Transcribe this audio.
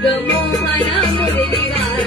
个梦，哎呀，我的个！